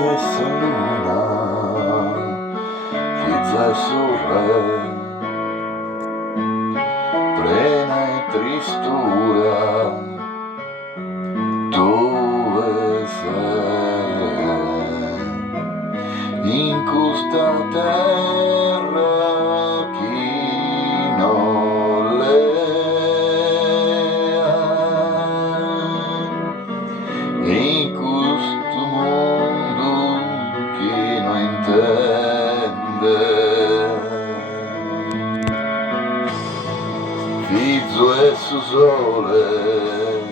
stessa luna, fizza e surre, plena e tristura, dove sei? In questa terra chi non le ha, in questo mondo chi non intende. Fizzo e su sole,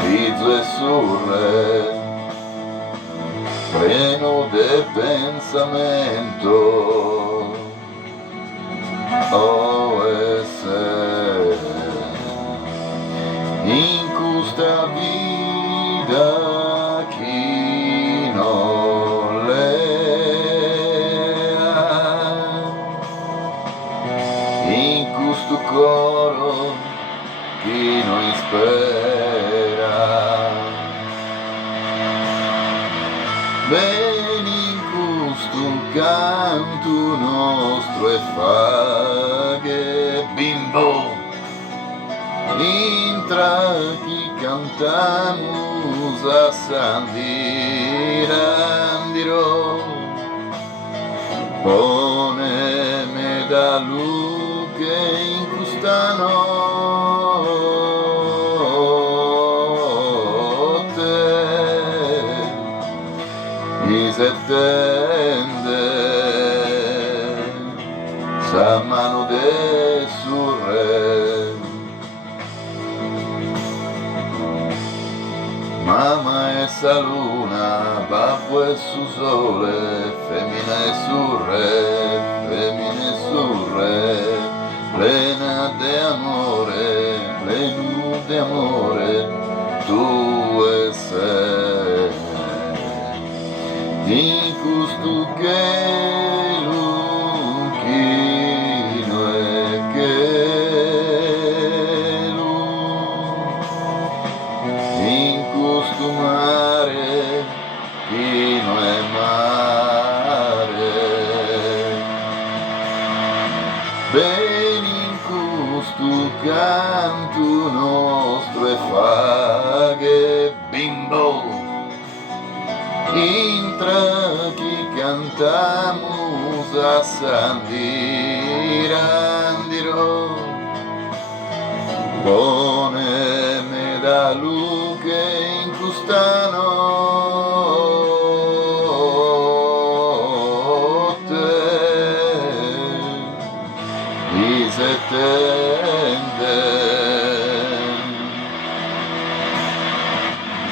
fizzo e surre, pleno de pensamento, oh e se in questa vita chi non le ha, in questo coro chi non spera. Vieni in questo canto nostro e fa che bimbo intra chi cantamus a Sandirandiro, poneme da luce in questa notte, mi settende sa mano de surre, mamma e sa luna, babbo e su sole, femmina e surre, plena de amore, pleno de amore, tu e sei. In questo cielo chino e cielo, in questo mare chino e mare, bene in questo canto nostro e fa che bimbo intra chi cantamus a Sandirandiro, poneme da luce in questa notte, mi settende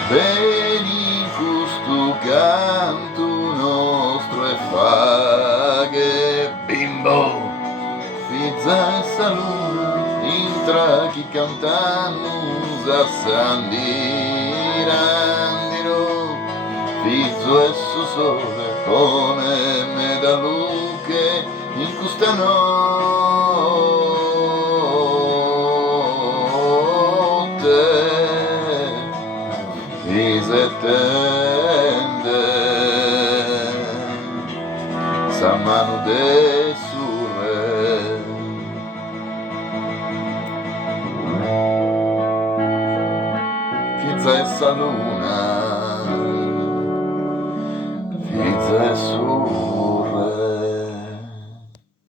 bene in questo canto nostro e fa che bimbo fizza e saluna intra chi cantamus a Sandirandiro, fizzo e su sole poneme da luce in questa notte, mi settende sa mano de surre, fizza e sa luna, fizza e surre.